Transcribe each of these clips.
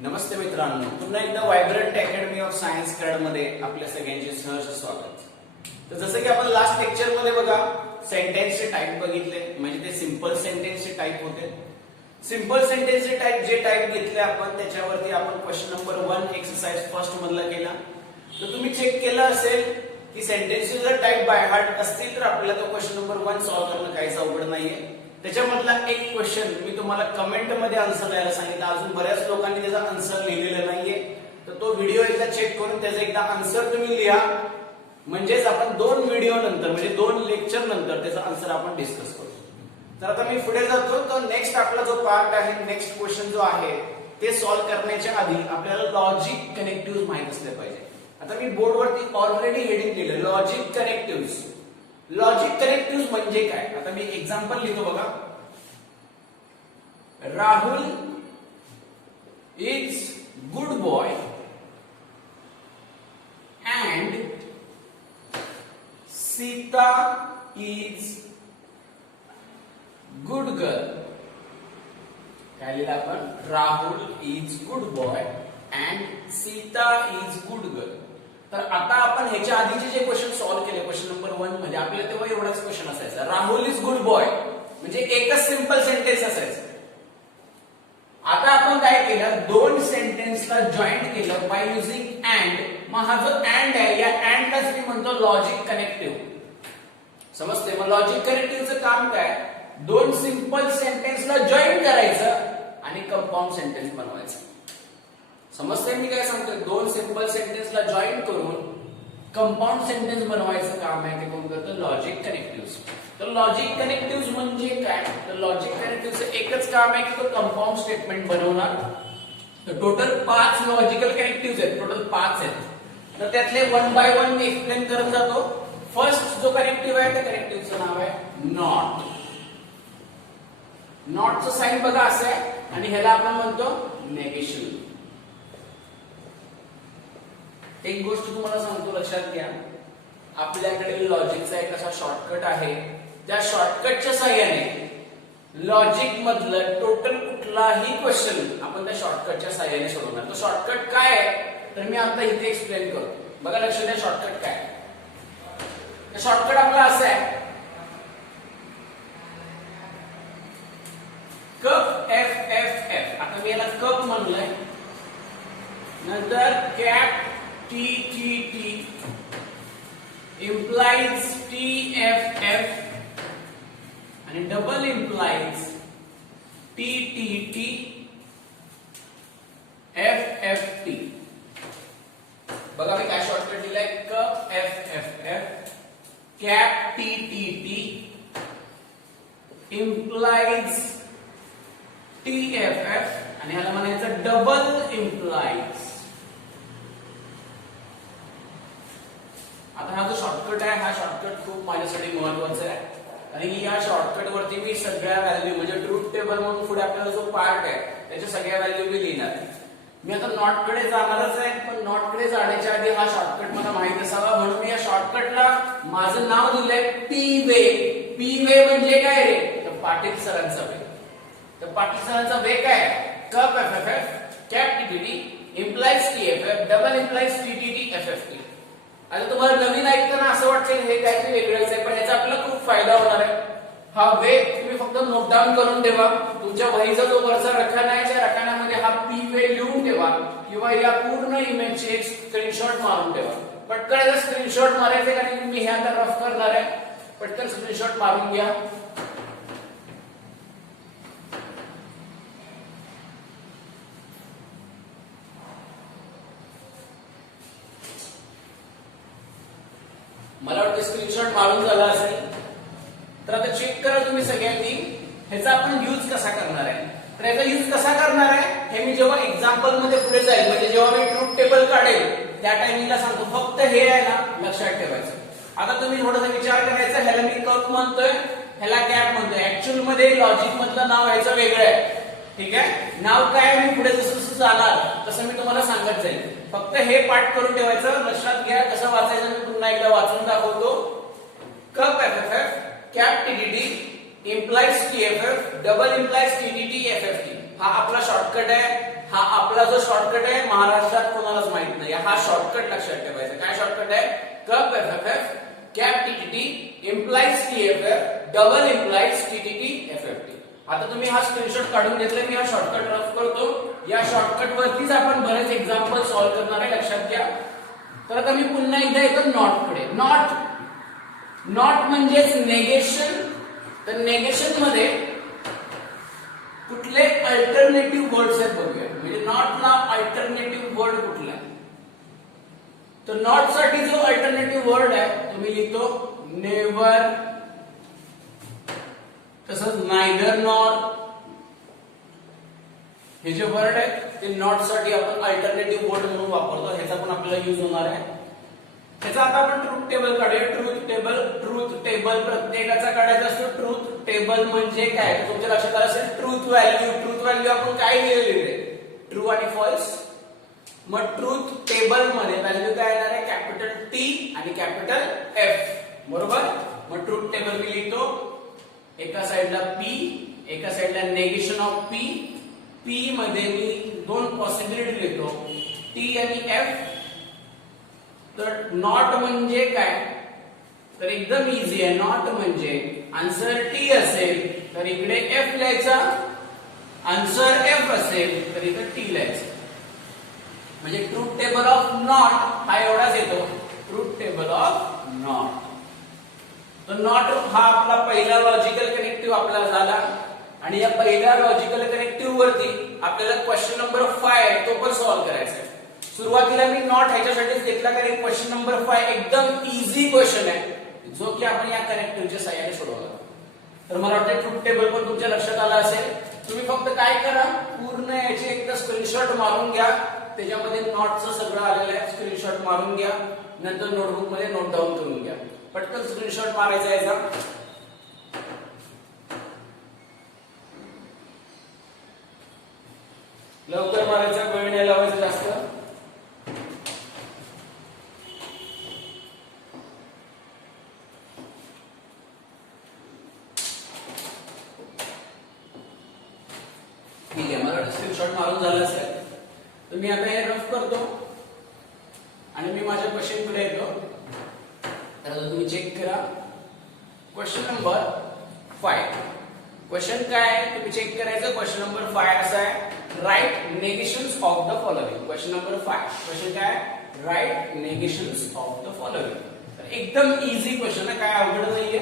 नमस्ते मित्रांनो, पुन्हा एकदा vibrant academy of science Karad मध्ये आपल्या सगळ्यांचे सहर्ष स्वागत. तर जसं की आपण लास्ट लेक्चर मध्ये बघा सेंटेन्सचे टाइप बघितले, म्हणजे ते सिंपल सेंटेन्सचे टाइप होते. सिंपल सेंटेन्सचे टाइप जे टाइप घेतले आपण त्याच्यावरती आपण क्वेश्चन नंबर 1 एक्सरसाइज फर्स्ट मधला केला. तर तुम्ही चेक केलं असेल की सेंटेन्सचे जर टाइप बाय हार्ट असतील तर आपल्याला तो क्वेश्चन नंबर 1 सॉल्व्ह करणं काहीच अवघड नाहीये. त्याच्यामधला एक क्वेश्चन मी तुम्हाला कमेंट मध्ये आन्सर द्यायला सांगितलं. अजून बऱ्याच लोकांनी त्याचा आन्सर लिहिलेला नाहीये, तर तो व्हिडिओ एकदा चेक करून त्याचा एकदा आन्सर तुम्ही लिहा. म्हणजेच आपण 2 व्हिडिओ नंतर म्हणजे 2 लेक्चर नंतर त्याचा आन्सर आपण डिस्कस करू. तर आता मी पुढे जातो. तर नेक्स्ट आपला जो पार्ट आहे, नेक्स्ट क्वेश्चन जो आहे ते सॉल्व्ह करण्याच्या आधी आपल्याला लॉजिक कनेक्टिव्ह माहित असले पाहिजे. आता मी बोर्डवरती ऑलरेडी हेडिंग दिलं, लॉजिक कनेक्टिव्ह. लॉजिक कनेक्टिव्ह म्हणजे काय? आता मी एक्झाम्पल लिहितो बघा. Rahul is good boy and Sita is good girl. काय लिहिलं आपण? Rahul is good boy and Sita is good girl. तर आता आपण ह्याच्या आधीचे जे क्वेश्चन सॉल्व्ह केले क्वेश्चन नंबर 1 मध्ये आपल्याला तेव्हा एवढाच क्वेश्चन असायचा, राहुल इज गुड बॉय, म्हणजे एकच सिंपल सेंटेन्स असायचं. आता आपण काय केलं, 2 सेंटेन्सला जॉईंट केलं बाय युजिंग अँड. मग हा जो अँड आहे या अँडलाच मी म्हणतो लॉजिक कनेक्टिव्ह. समजते? मग लॉजिक कनेक्टिव्हचं काम काय? 2 सिंपल सेंटेन्सला जॉईन करायचं आणि कंपाऊंड सेंटेन्स बनवायचं. समजते मी काय सांगतोय? 2 सिंपल सेंटेन्सला जॉईन करून कंपाऊंड सेंटेन्स बनवायचं काम आहे ते कोण करतं? Logic connective. तर लॉजिक कनेक्टिव्ह म्हणजे काय? तर लॉजिक कनेक्टिव्हचं एकच काम आहे की तो कंपाऊंड स्टेटमेंट बनवणार. तर टोटल 5 लॉजिकल कनेक्टिव्ह आहेत, टोटल 5 आहेत. तर त्यातले 1 बाय 1 मी एक्सप्लेन करत जातो. फर्स्ट जो कनेक्टिव्ह आहे त्या कनेक्टिव्हचं नाव आहे नॉट. नॉटचं साइन बघा असं आहे आणि ह्याला आपण म्हणतो नेगेशन. एक गोष्ट तुम्हाला सांगतो, लक्षात घ्या. आपल्याकडे लॉजिकचा एक असा शॉर्टकट आहे. त्या शॉर्टकटच्या साहाय्याने लॉजिक मधलं टोटल कुठलाही क्वेश्चन आपण त्या शॉर्टकटच्या साहाय्याने सोडवणार. तो शॉर्टकट काय आहे तर मी आता इथे एक्सप्लेन करतो. बघा लक्ष द्या, शॉर्टकट काय. शॉर्टकट आपला असं आहे, कप एफ एफ एफ. आता मी याला कप म्हणलंय, नंतर cap T T T implies TFF आणि डबल implies TTT FFT. बघा मी काय शॉर्टकट दिलाय, cup FFF, cap TTT, implies TFF आणि ह्याला म्हणायचं डबल implies. आता हा जो शॉर्टकट आहे हा शॉर्टकट खूप माझ्यासाठी महत्वाचा आहे, आणि या शॉर्टकट वरती मी सगळ्या व्हॅल्यू म्हणजे ट्रूथ टेबल म्हणून पुढे आपल्याला जो पार्ट आहे त्याच्या सगळ्या व्हॅल्यू मी लिहिणार आहे. मी आता नॉट कडे जाणारच आहे, पण नॉट कडे जाण्याच्या आधी हा शॉर्टकट मला माहित असावा म्हणून मी या शॉर्टकटला माझं नाव दिलंय पी वे. पी वे म्हणजे काय रे? तर पाटील सरांचा वे. तर पाटील सरांचा वे काय? Cup F F F, cap T T T, implies T F F, double implies T T T F F T. आता तुम्हाला नवीन ऐकताना असं वाटेल हे काहीतरी वेगळंच आहे, पण याचा आपल्याला खूप फायदा होणार आहे. हा वे तुम्ही फक्त नोट डाऊन करून ठेवा. तुमच्या वहीचा जो वरचा रकाना आहे त्या रकान्यामध्ये हा पी वे लिहून ठेवा, किंवा या पूर्ण इमेजचे एक स्क्रीनशॉट मारून ठेवा. पटकन याचा स्क्रीनशॉट मारायचा, कारण मी हे आता रफ करणार आहे. पटकन स्क्रीनशॉट मारून घ्या. मला वाटतं स्क्रीनशॉट मारून झाला असेल. तर आता चेक करा तुम्ही सगळ्यांनी, ह्याचा आपण यूज कसा करणार आहे. तर याचा यूज कसा करणार आहे हे मी जेव्हा एक्झाम्पल मध्ये पुढे जाईल, म्हणजे जेव्हा मी ट्रूथ टेबल काढेल त्या टाइमिंगला सांगतो. फक्त हे आहे ना लक्षात ठेवायचं. आता तुम्ही थोडासा विचार करायचा, ह्याला मी कप म्हणतोय, ह्याला कॅप म्हणतोय. ऍक्च्युअल मध्ये लॉजिक मधलं नाव ह्याचं वेगळं आहे. ठीक आहे, नाव काय मी पुढे जसं जसं जाणार तसं मी तुम्हाला सांगत जाईल. फक्त हे पाठ करून ठेवायचं. लक्षात घ्या कसं वाचायचं मी पुन्हा एकदा वाचून दाखवतो. Cup F F F, cap TTT, implies TFF, double implies TTT FFT. हा आपला शॉर्टकट आहे. हा आपला जो शॉर्टकट आहे महाराष्ट्रात कोणालाच माहित नाही, हा शॉर्टकट लक्षात ठेवायचा. काय शॉर्टकट आहे? Cup FFF cap TTT implies TFF double implies TTT FFT. आता तुम्ही हा स्क्रीनशॉट काढून घेतलाय, मी हा शॉर्टकट रफ करतो. या शॉर्टकट वरतीच आपण बरेच एक्झाम्पल सॉल्व्ह करणार आहे, लक्षात घ्या. तर आता मी पुन्हा एकदा येतो नॉट कडे. नॉट म्हणजेच नेगेशन. तर नेगेशन मध्ये कुठले अल्टरनेटिव्ह वर्ड्स आहेत बघूया. म्हणजे नॉटला अल्टरनेटिव्ह वर्ड कुठला आहे? तर नॉट साठी जो अल्टरनेटिव्ह वर्ड आहे तुम्ही लिहितो नेव्हर, तसंच नायदर नॉर. हे जे वर्ड आहेत ते नॉट साठी आपण अल्टरनेटिव्ह वर्ड म्हणून वापरतो, ह्याचा पण आपल्याला यूज होणार आहे. ह्याचा आता आपण ट्रूथ टेबल काढूया. ट्रूथ टेबल प्रत्येकाचा काढायचा असतो. ट्रूथ टेबल म्हणजे काय तुमच्या लक्षात आलं असेल, ट्रूथ व्हॅल्यू आपण काय लिहिलेली आहे? ट्रू आणि फॉल्स. मग ट्रूथ टेबल मध्ये व्हॅल्यू काय येणार आहे? कॅपिटल T आणि कॅपिटल F, बरोबर. मग ट्रूथ टेबल मी लिहितो, एका साइडला P, एका साइडला नेगेशन ऑफ P. P मध्ये मी दोन पॉसिबिलिटी लिहितो, T आणि F. तर नॉट म्हणजे काय? तर एकदम इझी आहे. नॉट म्हणजे आन्सर T असेल तर इकडे F लिहायचा, आन्सर F असेल तर इकडे T लिहायचं. म्हणजे ट्रूथ टेबल ऑफ नॉट हा एवढाच येतो, ट्रूथ टेबल ऑफ नॉट. तर नॉट हा आपला पहिला लॉजिकल कनेक्टिव्ह आपल्याला झाला. आणि या पहिल्या लॉजिकल कनेक्टिव्ह वरती आपल्याला क्वेश्चन नंबर 5 तो पण सॉल्व्ह करायचा आहे. सुरुवातीला मी नॉट ह्याच्यासाठीच घेतला कारण क्वेश्चन नंबर 5 एकदम इझी क्वेश्चन आहे, जो की आपण या कनेक्टिव्हच्या साहाय्याने सोडवला. तर मला वाटतं ट्रूथ टेबल पण तुमच्या लक्षात आला असेल. तुम्ही फक्त काय करा, पूर्ण याचे एकदा स्क्रीनशॉट मारून घ्या. त्याच्यामध्ये नॉटचं सगळं आलेलं आहे, स्क्रीनशॉट मारून घ्या. नंतर नोटबुक मध्ये नोट डाऊन करून घ्या. पटकन स्क्रीनशॉट मारायचा याचा. लवकर मारायचा, वेळ नाही लावायचा जास्त. ठीक आहे, मला स्क्रीनशॉट मारून झाला असेल तर मी आता हे रफ करतो आणि मी माझ्या क्वेश्चन कडे येतो. तर तुम्ही चेक करा. Question number 5. क्वेश्चन काय आहे तुम्ही चेक करायचं. क्वेश्चन नंबर 5 असा आहे, write नेगेशन्स of the following. Question number 5 question काय? राइट नेगेशन्स ऑफ द फॉलोइंग. तर एकदम इझी क्वेश्चन आहे, काय अवघड नाहीये.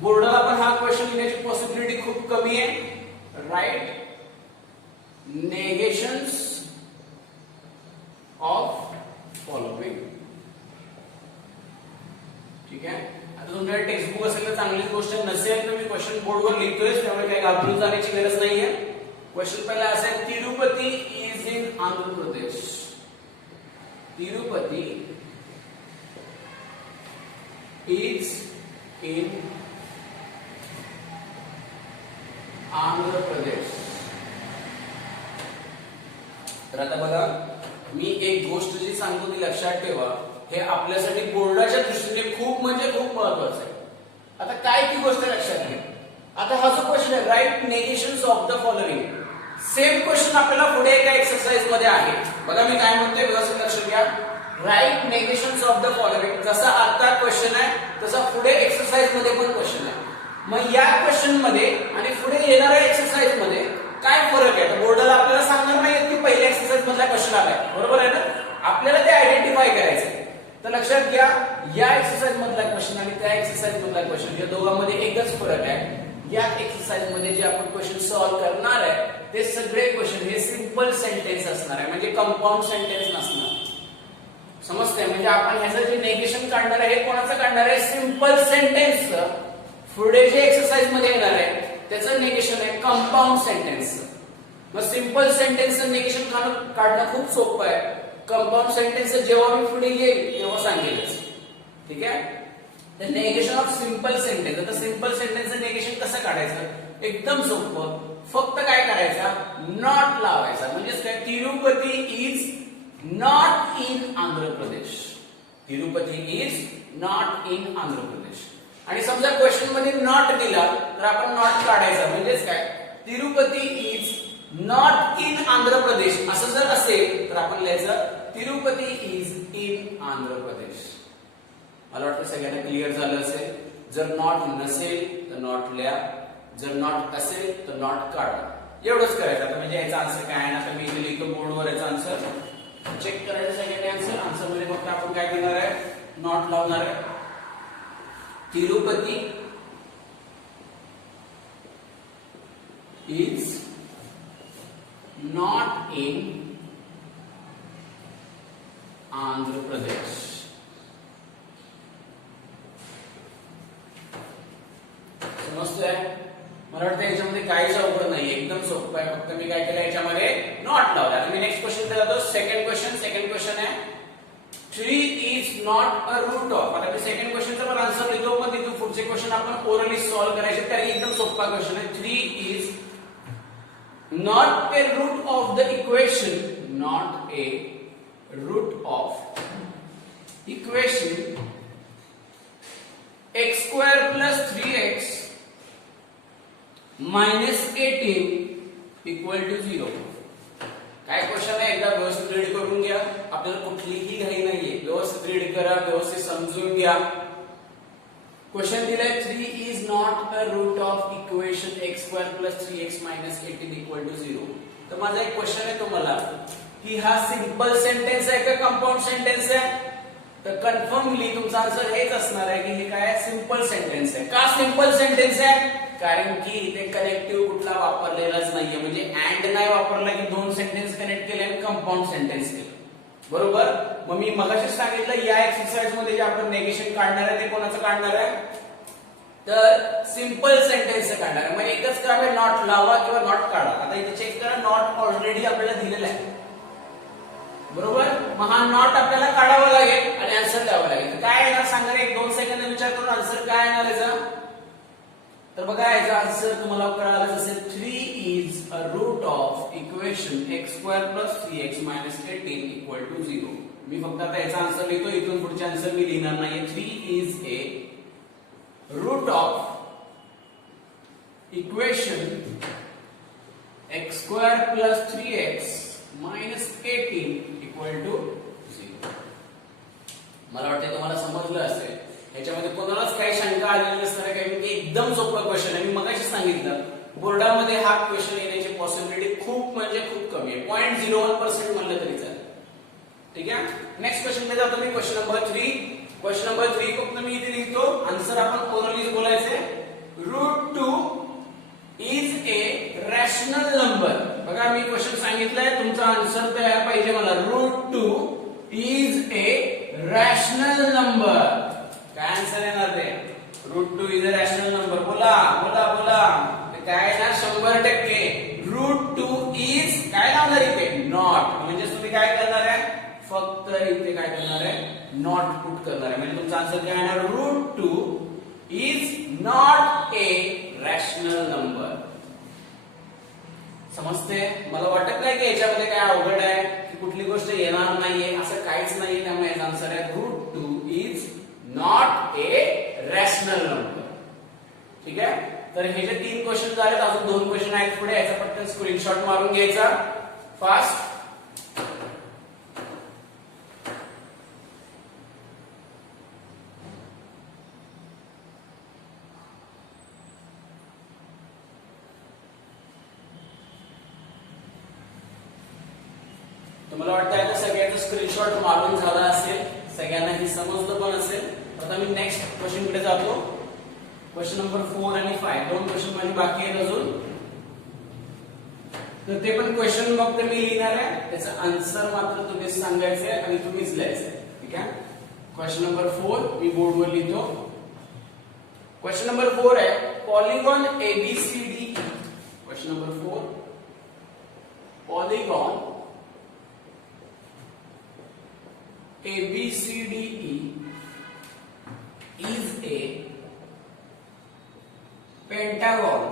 बोर्डाला पण हा क्वेश्चन येण्याची पॉसिबिलिटी खूप कमी आहे. Write नेगेशन्स of following. ठीक आहे. आता तुमच्याकडे टेक्स्टबुक असेल तर चांगलीच गोष्ट, नसेल तर मी क्वेश्चन बोर्डवर लिहितोय, त्यामुळे काही घाबरून जाण्याची गरज नाहीये. क्वेश्चन पहिला असा आहे, Tirupati is in Andhra Pradesh. Tirupati is in Andhra Pradesh. तर आता बघा, मी एक गोष्ट जी सांगतो ती लक्षात ठेवा. हे आपल्यासाठी बोर्डाच्या दृष्टीने खूप म्हणजे खूप महत्वाचं आहे. आता काय ती गोष्ट लक्षात घ्या. आता हा जो क्वेश्चन आहे, write नेगेशन्स of the following, same question आपल्याला पुढे एका एक्सरसाइज मध्ये आहे. बघा मी काय म्हणतोय, व्यवस्थित लक्ष घ्या. राइट नेगेशन्स ऑफ द फॉलोइंग, जसा आता क्वेश्चन आहे तसा पुढे एक्सरसाइज मध्ये पण क्वेश्चन आहे. मग या क्वेश्चन मध्ये आणि पुढे येणाऱ्या एक्सरसाइज मध्ये काय फरक आहे? तर बोर्डाला आपल्याला सांगणार नाही की पहिल्या एक्सरसाइज मधला क्वेश्चन आलाय, बरोबर आहे ना. आपल्याला ते आयडेंटिफाय करायचं. तर लक्षात घ्या, या एक्सरसाइज मधला क्वेश्चन आणि त्या एक्सरसाइज मधला क्वेश्चन या दोघांमध्ये एकच फरक आहे. या एक्सरसाइज मध्ये जे आपण क्वेश्चन सॉल्व्ह करणार आहे ते सगळे क्वेश्चन हे सिंपल सेंटेन्स असणार आहे, म्हणजे कंपाऊंड सेंटेन्स नसणार. समजतंय? म्हणजे आपण ह्याचं जे नेगेशन काढणार आहे हे कोणाचं काढणार आहे? सिंपल सेंटेन्सचं. पुढे जे एक्सरसाइज मध्ये येणार आहे त्याचं निगेशन आहे कंपाऊंड सेंटेन्स. मग सिंपल सेंटेन्सचं निगेशन काढणं खूप सोपं आहे. कंपाऊंड सेंटेन्स जेव्हा मी पुढे येईल तेव्हा सांगेलच. ठीक आहे. The negation of simple sentence. आता सिंपल सेंटेन्सचं निगेशन कसं काढायचं? एकदम सोपं. फक्त काय करायचं? नॉट लावायचा. म्हणजे काय? Tirupati is not in Andhra Pradesh. Tirupati is not in Andhra Pradesh. आणि समजा क्वेश्चन मध्ये नॉट दिला तर आपण नॉट काढायचा. म्हणजेच काय? Tirupati is not in Andhra Pradesh असं जर असेल तर आपण लिहायचं तिरुपती इज इन आंध्र प्रदेश. मला वाटतं सगळ्यांना क्लिअर झालं असेल. जर नॉट नसेल तर नॉट लिहा, जर नॉट असेल तर नॉट काढा. एवढंच करायचं. आता म्हणजे याचा आन्सर काय आहे ना, तर मी इथे लिहितो बोर्डवर याचा आन्सर. चेक करायचं सगळ्यांनी आन्सर. आन्सर मध्ये फक्त आपण काय करणार आहे, नॉट लावणार आहे. Tirupati is not in Andhra Pradesh. समजतोय? मला वाटतं याच्यामध्ये काहीच अवघड नाही, एकदम सोपं आहे. फक्त मी काय केलं याच्यामध्ये नॉट लावला. आता मी नेक्स्ट क्वेश्चन जातो. सेकंड क्वेश्चन आहे tree is not a route of. आता मी सेकंड क्वेश्चनचा पण आन्सर देतो, पण तिथून पुढचे क्वेश्चन आपण ओरली सॉल्व्ह करायचे. कारण एकदम सोपा क्वेश्चन आहे. Tree is not a root of the equation, not a root of equation x square plus 3x minus 18 equal to 0. काय क्वेश्चन आहे एकदा व्यवस्थित रीड करून घ्या. आपल्याला कुठलीही घाई नाहीये. व्यवस्थित रीड करा, व्यवस्थित समजून घ्या. क्वेश्चन दिलाय 3 is not a root of equation x square plus 3x minus 18 equal to 0. तर माझा एक क्वेश्चन आहे तुम्हाला की हा सिंपल सेंटेन्स आहे का कंपाऊंड सेंटेन्स आहे? तर कन्फर्मली तुमचा आन्सर हेच असणार आहे की हे काय सिंपल सेंटेन्स आहे. का सिंपल सेंटेन्स आहे? कारण की इथे कनेक्टिव्ह कुठला वापरलेलाच नाहीये. म्हणजे अँड नाही वापरला की दोन सेंटेन्स कनेक्ट केले आणि कंपाऊंड सेंटेन्स केले. बरोबर. मग मी मगाशी सांगितलं या एक्सरसाइज मध्ये जे आपण नेगेशन काढणार आहे ते कोणाचं काढणार आहे, तर सिंपल सेंटेन्स काढणार आहे. मग एकच काम आहे, नॉट लावा किंवा नॉट काढा. आता इथे चेक करा, नॉट ऑलरेडी आपल्याला दिलेला आहे. बरोबर. मग हा नॉट आपल्याला काढावा लागेल आणि आन्सर द्यावा लागेल. काय येणार सांगा, एक 2 सेकंद विचार करून आन्सर काय येणार याचा. तर बघा याचा आन्सर तुम्हाला कळालं असेल. 3 is a root of equation x square plus 3x minus 18 equal to 0. मी फक्त आता याचा आन्सर लिहितो, इथून पुढचे आन्सर मी लिहिणार नाही. 3 is a root of equation x square plus 3x minus 18 equal to 0. मला वाटतं तुम्हाला समजलं असेल. याच्यामध्ये कोणालाच काही शंका आलेली नसणार आहे, कारण की एकदम सोपा क्वेश्चन आहे. मी मगाशी सांगितलं बोर्डामध्ये हा क्वेश्चन येण्याची पॉसिबिलिटी खूप म्हणजे खूप कमी आहे. 0.01% म्हणलं तरी चालेल. ठीक आहे. नेक्स्ट क्वेश्चन मध्ये जातो मी. Question number 3. क्वेश्चन नंबर 3 फक्त मी इथे लिहितो. आन्सर आपण ओरली बोलायचे. √2 इज ए रॅशनल नंबर. बघा मी क्वेश्चन सांगितलंय, तुमचा आन्सर द्यायला पाहिजे मला. √2 इज ए रॅशनल नंबर. काय आन्सर येणार ते? √2 इज अ रॅशनल नंबर. बोला बोला बोला. काय ना 100%. √2 इज काय लावणार इथे? नॉट. म्हणजे तुम्ही काय करणार आहे, फक्त इथे काय करणार आहे, नॉट पुट करणार आहे. म्हणजे तुमचा आन्सर काय येणार? √2 is not a rational number. समजते? मला वाटत नाही की याच्यामध्ये काय अवघड आहे की कुठली गोष्ट येणार नाहीये, असं काहीच नाही. त्यामुळे याचा आन्सर आहे √2 is not a rational number. ठीक आहे. तर हे जे 3 क्वेश्चन झालेत, अजून 2 क्वेश्चन आहेत पुढे. याचा पटकन स्क्रीनशॉट मारून घ्यायचा फास्ट. मला वाटतं आता सगळ्यांचं स्क्रीनशॉट मारून झाला असेल, सगळ्यांना हे समजलं पण असेल. आता मी नेक्स्ट क्वेश्चन कडे जातो. क्वेश्चन नंबर 4 आणि 5 दोन क्वेश्चन माझे बाकी आहेत अजून. तर ते पण क्वेश्चन मग मी लिहिणार आहे, त्याचं आन्सर मात्र तुम्हीच सांगायचं आहे आणि तुम्हीच लिहायचं आहे. ठीक आहे. क्वेश्चन नंबर 4 मी बोर्डवर लिहितो. क्वेश्चन नंबर 4 आहे polygon ABCDE. Question number 4 polygon ABCDE is a pentagon.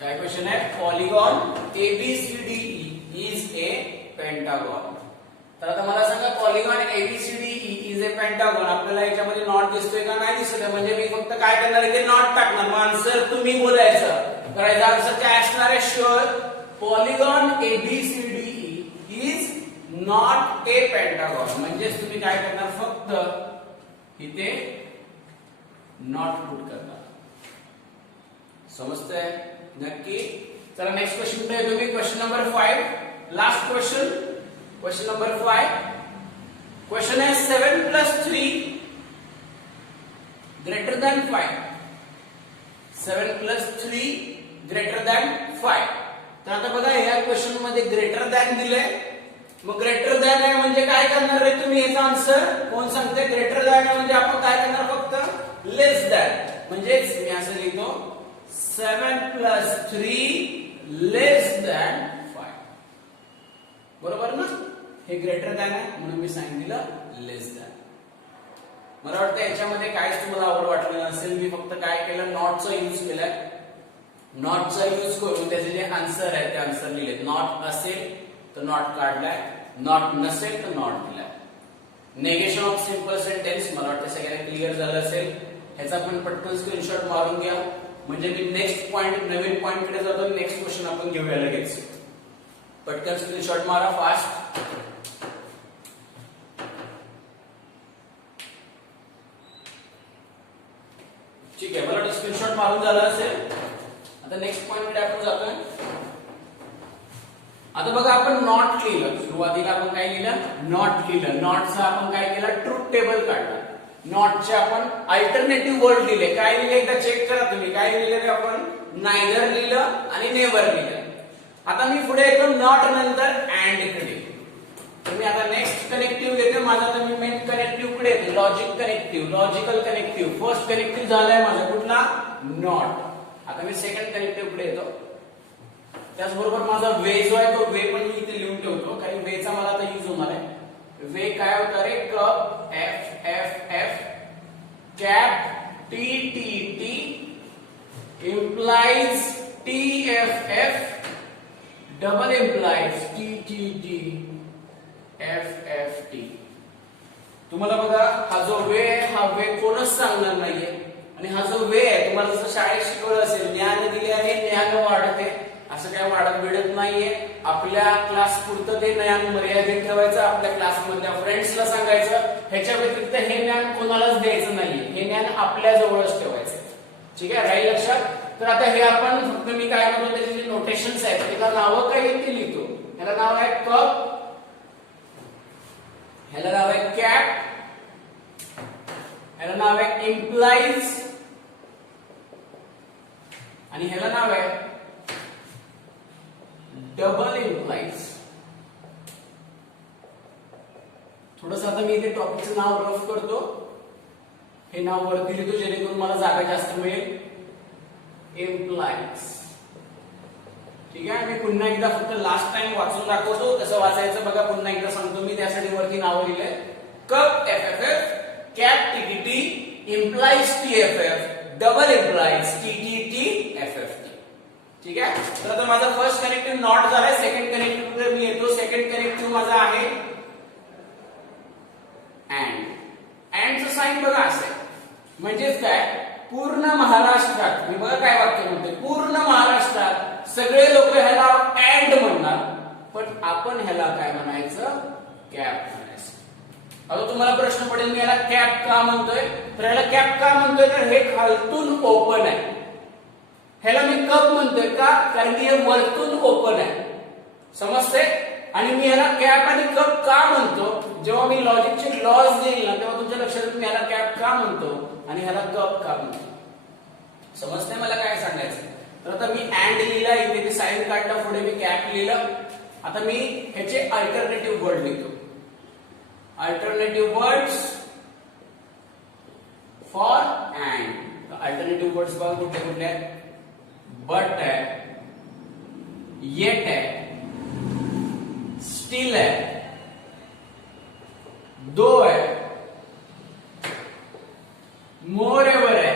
काय क्वेश्चन आहे? Polygon ABCDE is a pentagon. तर आता मला सांगा polygon ABCDE is a pentagon. आपल्याला याच्यामध्ये नॉट दिसतोय का? नाही दिसत आहे. म्हणजे मी फक्त काय करणार आहे, ते नॉट टाकणार. मग आन्सर तुम्ही बोलायचं तर याचा आन्सर काय असणार आहे? Sure polygon ABCDE is not a pentagon. म्हणजे तुम्ही काय करणार? फक्त इथे नॉट पुट करणार. समजतंय नक्की? चला नेक्स्ट क्वेश्चन कडे येतो मी. Question number 5, last question. Question number 5. Question आहे 7 plus 3 greater than 5. 7 plus 3 greater than 5. तर आता बघा या क्वेश्चन मध्ये ग्रेटर दॅन दिलंय. मग ग्रेटर दॅन आहे म्हणजे काय करणार रे तुम्ही? याचा आन्सर कोण सांगते? ग्रेटर दॅन आहे म्हणजे आपण काय करणार? फक्त लेस दॅन. म्हणजे मी असं लिहितो 7 plus 3 लेस दॅन 5. बरोबर ना? हे ग्रेटर दॅन आहे म्हणून मी सांगितलं लेस दॅन. मला वाटतं याच्यामध्ये काहीच तुम्हाला आवड वाटलं नसेल. मी फक्त काय केलं? नॉटचा यूज केलाय. नॉटचा यूज करून त्याचे जे आन्सर आहे ते आन्सर लिहिलेत. नॉट असेल तर नॉट काढलाय, नॉट नसेल तर नॉट दिलाय. नेगेशन ऑफ सिंपल सेंटेन्स मला वाटतं सगळ्यांना क्लिअर झालं असेल. ह्याचा आपण पटकन स्क्रीनशॉट मारून घ्या म्हणजे मी नेक्स्ट पॉइंट नवीन पॉइंट कडे जातो. नेक्स्ट क्वेश्चन आपण घेऊया लगेच. पटकन स्क्रीनशॉट मारा फास्ट. ठीक आहे, मला वाटतं स्क्रीनशॉट मारून झालं असेल. आता नेक्स्ट पॉइंट कडे आपण जातोय. आता बघा आपण नॉट लिहिलं. सुरुवातीला आपण काय लिहिलं? नॉट लिहिलं. नॉटचा आपण काय केलं? ट्रूथ टेबल काढला. नॉटचे आपण अल्टरनेटिव्ह वर्ड लिहिले. काय लिहिले एकदा चेक करा तुम्ही. काय लिहिले? आपण नायदर लिहिलं आणि नेव्हर लिहिलं. आता मी पुढे येतो नॉट नंतर अँड कडे. तुम्ही आता नेक्स्ट कनेक्टिव्ह घेते माझा. तर मी मेन कनेक्टिव्ह कडे येते. Logic connective, logical connective. First connective झालाय माझा कुठला? नॉट. आता मी सेकंड कनेक्टिव्ह कडे येतो. त्याचबरोबर माझा वे जो आहे तो वे पण मी इथे लिहून ठेवतो कारण वेचा मला आता यूज होणार आहे. वे काय होतं रे? Cup F F F, cap T T T, implies T F F, double implies T T T, F F T. तुम्हाला बघा हा जो वे आहे हा वे कोणच सांगणार नाहीये. आणि हा जो वे आहे तुम्हाला जसं शाळेत शिकवलं असेल ज्ञान दिल्याने ज्ञान वाढते. असं काय वाढत बिडत नाहीये. आपल्या क्लास पुरतं ते ज्ञान मर्यादित ठेवायचं. आपल्या क्लासमधल्या फ्रेंड्सला सांगायचं. ह्याच्या व्यतिरिक्त हे ज्ञान कोणालाच द्यायचं नाहीये. हे ज्ञान आपल्या जवळच ठेवायचं. ठीक आहे, राहील लक्षात? तर आता हे आपण फक्त मी काय करतो त्याचे जे नोटेशन्स आहेत त्याला नावं काय आहेत ते लिहितो. ह्याला नाव आहे कप, ह्याला नाव आहे कॅप, ह्याला नाव आहे इम्प्लाइज आणि ह्याला नाव आहे डबल इम्प्लाइज. थोडंसं आता मी इथे टॉपिकचं नाव रफ करतो. हे नाव वरती लिहितो जेणेकरून मला जागा जास्त मिळेल. इम्प्लाइज. ठीक आहे, मी पुन्हा एकदा फक्त लास्ट टाइम वाचून दाखवतो कसं वाचायचं बघा. पुन्हा एकदा सांगतो मी. त्यासाठी वरती नाव लिहिलंय cup F F F, cap T T T, implies T F F, double implies T T T F F T. ठीक आहे, तर आता माझा फर्स्ट कनेक्टिव्ह नॉट झालाय. सेकंड कनेक्टिव्ह कडे मी येतो. सेकंड कनेक्टिव्ह माझा आहे अँड. अँडचं साइन बघा असं आहे. म्हणजेच काय? पूर्ण महाराष्ट्रात, मी बघा काय वाक्य म्हणतोय, पूर्ण महाराष्ट्रात सगळे लोक ह्याला अँड म्हणणार पण आपण ह्याला काय म्हणायचं? कॅप म्हणायचं. आता तुम्हाला प्रश्न पडेल मी ह्याला कॅप का म्हणतोय? तर ह्याला कॅप का म्हणतोय तर हे खालतून ओपन आहे. ह्याला मी कप म्हणतोय का? कारण की हे वरतून ओपन आहे. समजते? आणि मी ह्याला कॅप आणि कप का म्हणतो? जेव्हा मी लॉजिकचे लॉज देईल ना तेव्हा तुमच्या लक्षात येईल मी ह्याला कॅप का म्हणतो आणि ह्याला कप का म्हणतो. समजते मला काय सांगायचं? तर आता मी अँड लिहिला, इथे मी साइन काढला, पुढे मी कॅप लिहिलं. आता मी ह्याचे अल्टरनेटिव्ह वर्ड लिहितो. Alternative words for and. Alternative words बघा कुठले कुठले आहेत? बट है, येट है, स्टिल है, दो है, मोर एवर है.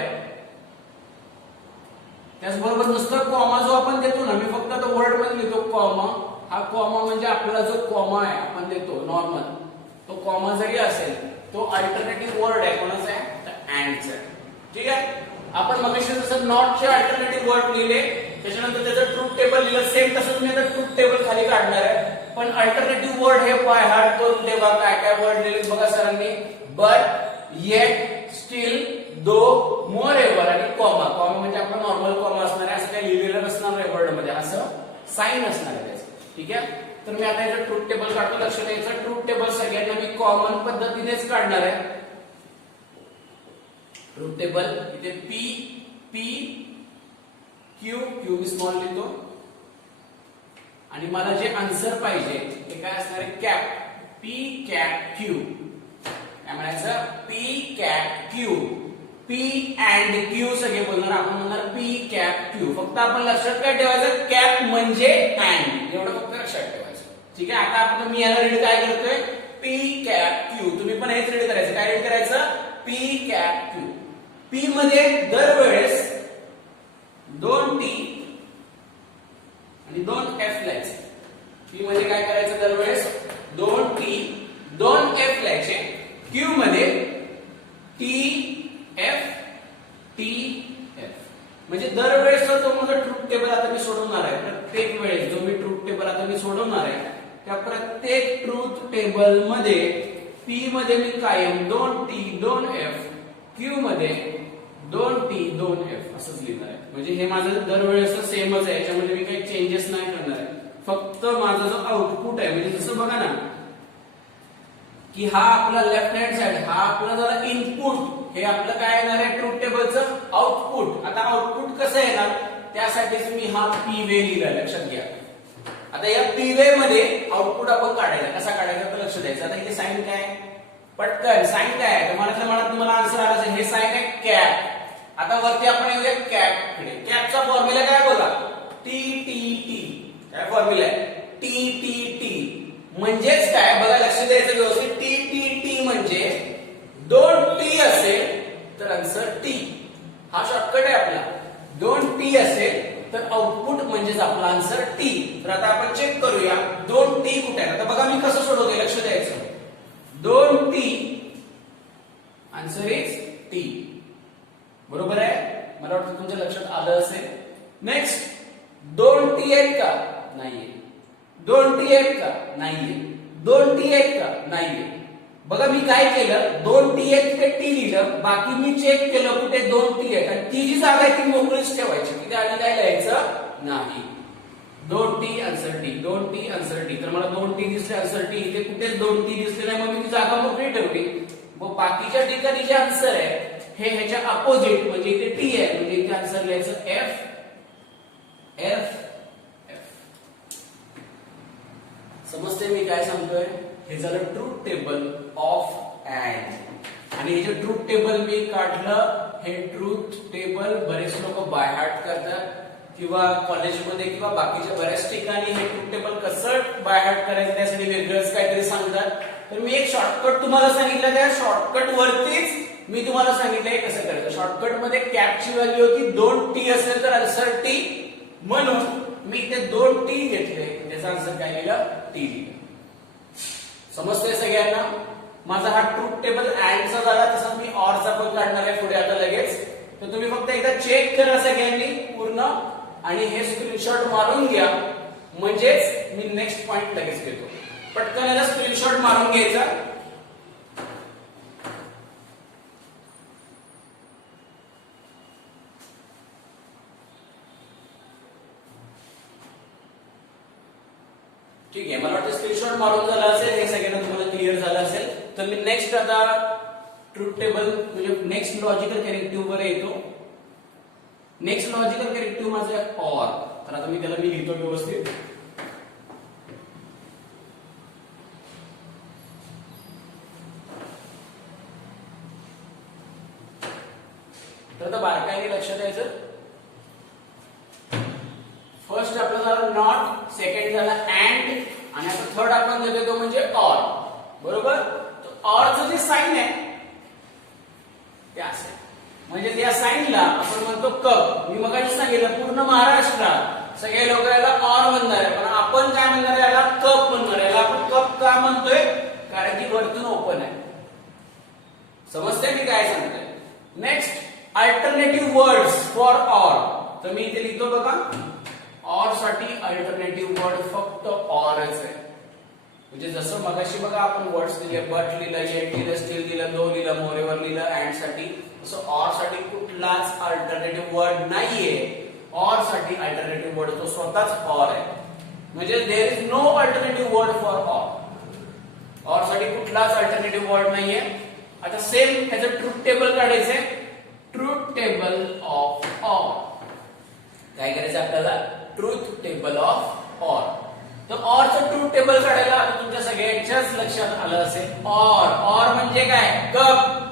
त्याचबरोबर नुसतं कॉमा जो आपण देतो ना, मी फक्त आता वर्ड मध्ये लिहितो कॉमा. हा कॉमा म्हणजे आपला जो कॉमा आहे आपण देतो नॉर्मल, तो कॉमा जरी असेल तो अल्टरनेटिव्ह वर्ड आहे. कोणाचा आहे? तर अँडचा. ठीक आहे, आपण मगाशी जसं नॉटचे अल्टरनेटिव्ह वर्ड लिहिले त्याच्यानंतर त्याचं ट्रूथ टेबल लिहिलं, सेम तसं तुम्ही आता ट्रूथ टेबल खाली काढणार आहे. पण अल्टरनेटिव्ह वर्ड हे बाय हार्ट करून ठेवा. काय काय वर्ड लिहिले बघा सरांनी. But, yet, still, though, moreover आणि कॉमा. कॉमा म्हणजे आपला नॉर्मल कॉमा असणार आहे, असं काही लिहिलेलं नसणार आहे वर्ड मध्ये, असं साइन असणार आहे त्याचं. ठीक आहे. तर मी आता याचं ट्रूथ टेबल काढतो. लक्ष द्यायचं, ट्रूथ टेबल सगळ्यांना मी कॉमन पद्धतीनेच काढणार आहे. ट्रूथ टेबल इथे पी पी क्यू क्यू मी स्मॉल लिहितो आणि मला जे आन्सर पाहिजे ते काय असणार आहे, कॅप. P cap Q. काय म्हणायचं, P cap Q. P and Q सगळे बोलणार, आपण म्हणणार पी कॅप क्यू. फक्त आपण लक्षात काय ठेवायचं, कॅप म्हणजे अँड, एवढं फक्त लक्षात ठेवायचं. ठीक आहे. आता आपण मी याला रीड काय करतोय, पी कॅप क्यू. तुम्ही पण हेच रीड करायचं. काय रीड करायचं, पी कॅप क्यू. पी मध्ये दरवेळेस 2 टी आणि 2 एफ लिहायचे. पी मध्ये काय करायचं, दरवेळेस 2 टी 2 एफ लिहायचे. क्यू मध्ये टी एफ टी एफ. म्हणजे दरवेळेस जो माझा ट्रूथ टेबल आता मी सोडवणार आहे, प्रत्येक वेळेस जो मी ट्रूथ टेबल आता मी सोडवणार आहे त्या प्रत्येक ट्रूथ टेबल मध्ये पी मध्ये मी कायम 2 टी 2 एफ, क्यू मध्ये 2 टी 2 एफ असंच लिहिणार आहे. म्हणजे हे माझं दरवेळेस सेमच आहे, याच्यामध्ये मी काही चेंजेस नाही करणार आहे. फक्त माझा जो आउटपुट आहे, म्हणजे जसं बघा ना की हा आपला लेफ्ट हँड साइड, हा आपला झाला इनपुट, हे आपलं काय येणार आहे ट्रूथ टेबलचं आउटपुट. आता आउटपुट कसं येणार त्यासाठीच मी हा पी वे लिहिला, लक्षात घ्या. आता या पी वे मध्ये आउटपुट आपण काढायचा. कसा काढायचा तर लक्ष द्यायचं. आता इथे साइन काय, पटकन साइन काय आहे तर मनातल्या तुम्हाला आन्सर आला असेल. हे साइन आहे कॅप. आता वरती आपण येऊया कॅप कडे. कॅपचा फॉर्म्युला काय बोला, टी टी टी. काय फॉर्म्युला आहे, टी टी टी. म्हणजेच काय बघा, लक्ष द्यायचं व्यवस्थित. टी टी टी म्हणजे 2 टी असेल तर आन्सर टी. हा शॉर्टकट आहे आपला. 2 टी असेल तर आउटपुट म्हणजेच आपला आन्सर टी. तर आता आपण चेक करूया 2 टी कुठे आहे. आता बघा मी कसं सोडवते, लक्ष द्यायचं. 2 टी आन्सर इज टी. बरोबर आहे, मला वाटतं तुमच्या लक्षात आलं असेल. नेक्स्ट, 2 टी आहेत का, नाहीये. 2 टी आहेत का, नाहीये. 2 टी आहेत का, नाहीये. बघा मी काय केलं, 2 टी आहेत ते टी लिहिलं, बाकी मी चेक केलं कुठे 2 टी आहेत आणि ती जी जागा आहे ती मोकळीच ठेवायची, तिथे आधी काय लिहायचं नाही. 2 T answer T, 2 T answer T. तर मला 2 टी दिसले आन्सर टी, इथे कुठेच 2 टी दिसले नाही, मग मी ती जागा मोकळी ठेवली. मग बाकीच्या ठिकाणी जे आन्सर आहे हे ह्याच्या अपोजिट, म्हणजे इथे टी आहे, म्हणजे इथे आन्सर लिहायचं एफ एफ एफ. समजते मी काय सांगतोय. हे झालं ट्रूथ टेबल ऑफ अँड. आणि हे जे ट्रूथ टेबल मी काढलं, हे ट्रूथ टेबल बरेच लोक बाय हार्ट करतात किंवा कॉलेजमध्ये किंवा बाकीच्या बऱ्याच ठिकाणी हे ट्रूथ टेबल कसं बाय हार्ट करायचं त्यासाठी वेगळंच काहीतरी सांगतात. तर मी एक शॉर्टकट तुम्हाला सांगितलं, त्या शॉर्टकट वरतीच मी तुम्हाला सांगितलंय कसं करायचं. शॉर्टकट मध्ये कॅपची व्हॅल्यू होती 2 टी असेल तर आन्सर टी, म्हणून मी ते 2 टी घेतले, त्याचा आन्सर काय लिहिलं, टी लिहिलं. समजतंय सगळ्यांना. माझा हा ट्रूथ टेबल अँडचा झाला, तसंच मी ऑरचा पण काढणार आहे पुढे आता लगेच. तर तुम्ही फक्त एकदा चेक करा सगळ्यांनी पूर्ण आणि हे स्क्रीनशॉट मारून घ्या, म्हणजेच मी नेक्स्ट पॉइंट लगेच घेतो. पटकन याला स्क्रीनशॉट मारून घ्यायचा. ठीक आहे, मला वाटतं स्क्रीनशॉट मारून झाला असेल, हे सगळ्यांना तुम्हाला क्लिअर झालं असेल. तर मी नेक्स्ट आता ट्रूथ टेबल म्हणजे नेक्स्ट लॉजिकल कनेक्टिव्ह वर येतो. नेक्स्ट लॉजिकल कनेक्टिव्ह माझं आहे ऑर. तर आता मी त्याला लिहितो व्यवस्थित. तर आता बारकाईने लक्ष द्यायचं. फर्स्ट आपलं झालं नॉट, सेकंड झाला अँड आणि आता थर्ड आपण घेतो म्हणजे ऑर. बरोबर. तर ऑरचं जे साइन आहे ते असं, म्हणजे त्या साइनला आपण म्हणतो कप. मी मगाशी सांगितलं पूर्ण महाराष्ट्रात सगळे लोक याला ऑर म्हणणार आहे, पण आपण काय म्हणणार याला कप म्हणणार. याला आपण कप का म्हणतोय, कारण की वरतून ओपन आहे. समजते मी काय सांगतोय. Next alternative words for or. तर मी इथे लिहितो बघा, ऑर साठी अल्टरनेटिव्ह वर्ड फक्त ऑरच आहे. म्हणजे जसं मगाशी बघा आपण वर्ड्स दिले, बट लिहिलं, येट लिहिलं, स्टील दिलं, दो लिहिलं, मोरेवर लिहिलं, अँड साठी, तसं ऑर साठी कुठलाच अल्टरनेटिव्ह वर्ड नाहीये. ऑर साठी अल्टरनेटिव्ह वर्ड तो स्वतःच ऑर आहे. म्हणजे there is no alternative word for or. Or साठी कुठलाच अल्टरनेटिव्ह वर्ड नाहीये. आता सेम ह्याचं ट्रूथ टेबल काढायचंय. Truth table of or. काय करायचं आपल्याला? Truth table of or. तर ऑरचं ट्रूथ टेबल काढायला आता तुमच्या सगळ्यांच्याच लक्षात आलं असेल. ऑर, ऑर म्हणजे काय? कप.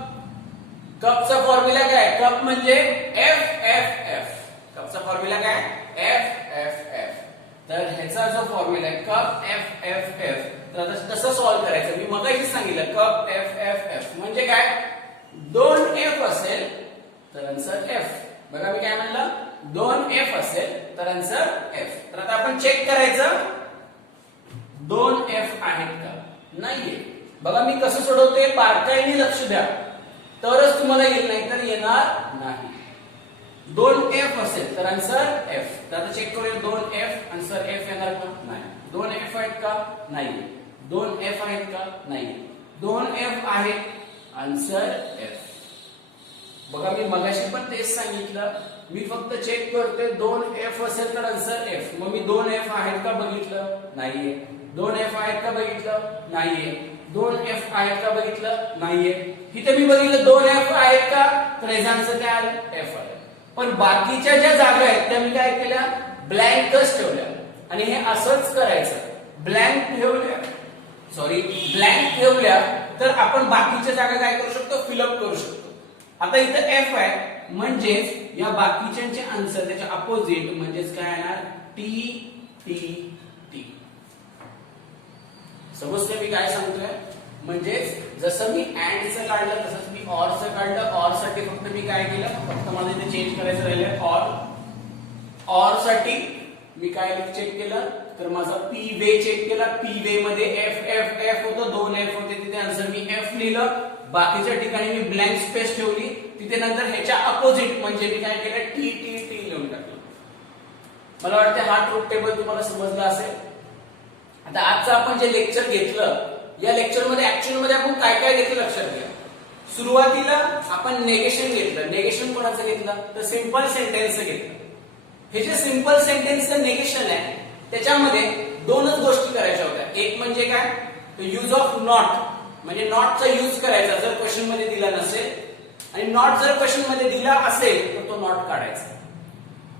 कपचा फॉर्म्युला काय? कप म्हणजे एफ एफ एफ. कपचा फॉर्म्युला काय? F F F. तर ह्याचा जो फॉर्म्युला आहे कप एफ एफ एफ, तर आता कसं सॉल्व्ह करायचं? मी मगाशी सांगितलं कप एफ एफ एफ म्हणजे काय? दोन एफ असेल तर आन्सर एफ. बघा मी काय म्हणलं? दोन एफ असेल तर आन्सर एफ. तर आता आपण चेक करायचं दोन एफ आहेत का? नाहीये. बघा मी कसं सोडवते, बारकाईने लक्ष द्या तरच तुम्हाला येईल, नाही तर येणार नाही. दोन एफ असेल तर आन्सर एफ. तर आता चेक करूया दोन एफ, आन्सर एफ येणार का? नाही. दोन एफ आहेत का? नाही. दोन एफ आहेत का? नाही. दोन एफ आहेत, आन्सर एफ. बघा मी मगाशी पण तेच सांगितलं, मी फक्त चेक करते दोन एफ असेल तर आन्सर एफ. मग मी दोन एफ आहेत का बघितलं? नाहीये. दोन एफ आहेत का बघितलं? नाहीये. दोन एफ आहेत का बघितलं? नाहीये. इथे मी बघितलं दोन एफ आहेत का, तर याचा आन्सर काय आलं? एफ आलं. पण बाकीच्या ज्या जागा आहेत त्या मी काय केल्या? ब्लँकच ठेवल्या. आणि हे असंच करायचं, ब्लँक ठेवल्या, सॉरी ब्लँक ठेवल्या तर आपण बाकीच्या जागा काय करू शकतो? फिलअप करू शकतो. आता इथं एफ आहे म्हणजेच या बाकीच्यांचे आन्सर त्याच्या अपोजिट म्हणजेच काय येणार? T T T. समजते मी काय सांगतोय? म्हणजेच जसं मी अँडचं काढलं तसंच मी ऑरचं काढलं. ऑर साठी फक्त मी काय केलं? फक्त मला इथे चेंज करायचं राहिलं ऑर. ऑर साठी मी काय चेक केलं तर माझा पी वे चेक केला. पी वे मध्ये एफ एफ एफ होतं, दोन एफ होते, तिथे आन्सर मी एफ लिहिलं. बाकीच्या ठिकाणी मी ब्लँक स्पेस ठेवली, तिथे नंतर ह्याच्या अपोजिट म्हणजे मी काय केलं? टी टी टी लिहून टाकलं. मला वाटतं हा ट्रूथ टेबल तुम्हाला समजला असेल. आता आजचं आपण जे लेक्चर घेतलं, या लेक्चर मध्ये ऍक्च्युअल मध्ये आपण काय काय घेतलं लक्षात घ्या. सुरुवातीला आपण नेगेशन घेतलं. नेगेशन कोणाचं घेतलं? तर सिंपल सेंटेन्स घेतलं. हे जे सिंपल सेंटेन्सचं नेगेशन आहे त्याच्यामध्ये दोनच गोष्टी करायच्या होत्या. एक म्हणजे काय? यूज ऑफ नॉट, म्हणजे नॉटचा यूज करायचा जर क्वेश्चन मध्ये दिला नसेल, आणि नॉट जर क्वेश्चन मध्ये दिला असेल तर तो नॉट काढायचा.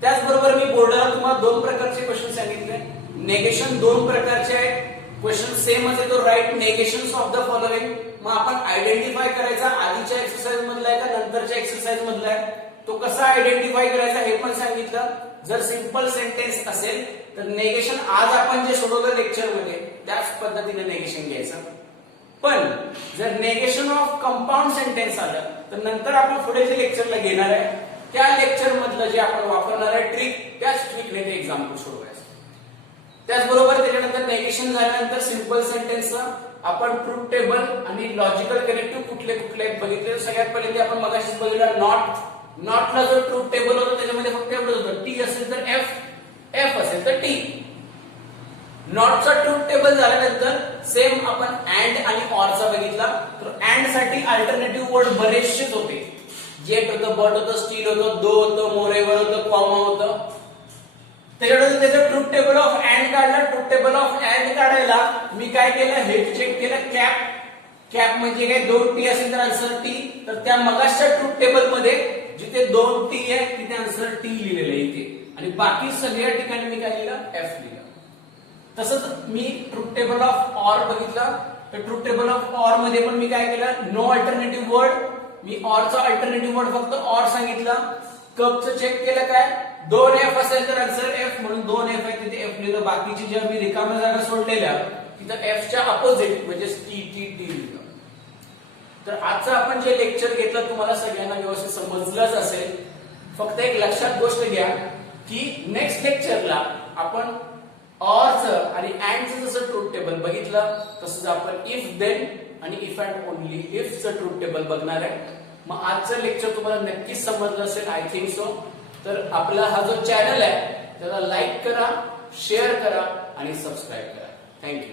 त्याचबरोबर मी बोर्डाला तुम्हाला दोन प्रकारचे क्वेश्चन सांगितले. नेगेशन दोन प्रकारचे आहेत. क्वेश्चन सेम असेल तो राईट नेगेशन्स ऑफ द फॉलोइंग. मग आपण आयडेंटिफाय करायचा आधीच्या एक्सरसाइज मधला आहे का नंतरच्या एक्सरसाइज मधला आहे, तो कसा आयडेंटिफाय करायचा हे पण सांगितलं. जर सिंपल सेंटेन्स असेल तर नेगेशन आज आपण जे सोडवलं लेक्चर मध्ये त्याच पद्धतीने नेगेशन घ्यायचं. पण जर नेगेशन ऑफ कंपाऊंड सेंटेन्स आलं तर नंतर आपण पुढे जे लेक्चरला घेणार आहे त्या लेक्चर मधलं जे आपण वापरणार आहे ट्रिक, त्याच ट्रिकने ते एक्झाम्पल सोडवायचं. त्याचबरोबर त्याच्यानंतर नेगेशन झाल्यानंतर सिंपल सेंटेन्सचं आपण ट्रूथ टेबल आणि लॉजिकल कनेक्टिव्ह कुठले कुठले बघितले. सगळ्यात पहिले आपण मगाशीच बघितलं नॉट. नॉटला जो ट्रूथ टेबल होता त्याच्यामध्ये फक्त एवढंच होतं, टी असेल तर एफ, एफ असेल तर टी. नॉटचा ट्रूथ टेबल झाल्यानंतर सेम आपण अँड आणि ऑरचा बघितला. तर अँड साठी अल्टरनेटिव्ह वर्ड बरेचसेच होते. जेट होतं, बट होतं, स्टील होतं, दो होतं, मोरेवर होतं, कॉमा होतं. त्याच्यानंतर त्याचं ट्रूथ टेबल ऑफ अँड काढला. ट्रूथ टेबल ऑफ अँड काढायला मी काय केलं? हे चेक केलं कॅप. कॅप म्हणजे काय? दोन टी असेल तर आन्सर टी. तर त्या मगाच्या ट्रूथ टेबल मध्ये जिथे दोन टी आहे तिथे आन्सर टी लिहिलेलं आहे इथे, आणि बाकी सगळ्या ठिकाणी मी काय लिहिलं? एफ लिहिलं. तसंच मी ट्रूथ टेबल ऑफ ऑर बघितलं. तर ट्रूथ टेबल ऑफ ऑर मध्ये पण मी काय केलं? No alternative word. मी ऑरचा अल्टरनेटिव्ह वर्ड फक्त ऑर सांगितलं. कपचं चेक केलं काय? दोन एफ असेल तर आन्सर एफ, म्हणून दोन एफ आहे तिथे एफ लिहिलं. बाकीची ज्या मी रिकाम्या जागा सोडलेल्या तिथं एफच्या अपोजिट म्हणजे टी टी टी लिहिलं. तर आजचं आपण जे लेक्चर घेतलं तुम्हाला सगळ्यांना व्यवस्थित समजलंच असेल. फक्त एक लक्षात गोष्ट घ्या की नेक्स्ट लेक्चरला आपण ऑरचं आणि अँडचं जसं ट्रूथ टेबल बघितलं तसंच आपण इफ देन आणि इफ अँड ओनली इफचं ट्रूथ टेबल बघणार आहे. मग आजचं लेक्चर तुम्हाला नक्कीच समजलं असेल, आय थिंक सो. तर आपला हा जो चॅनल आहे त्याला लाईक करा, शेअर करा आणि सबस्क्राईब करा. थँक्यू.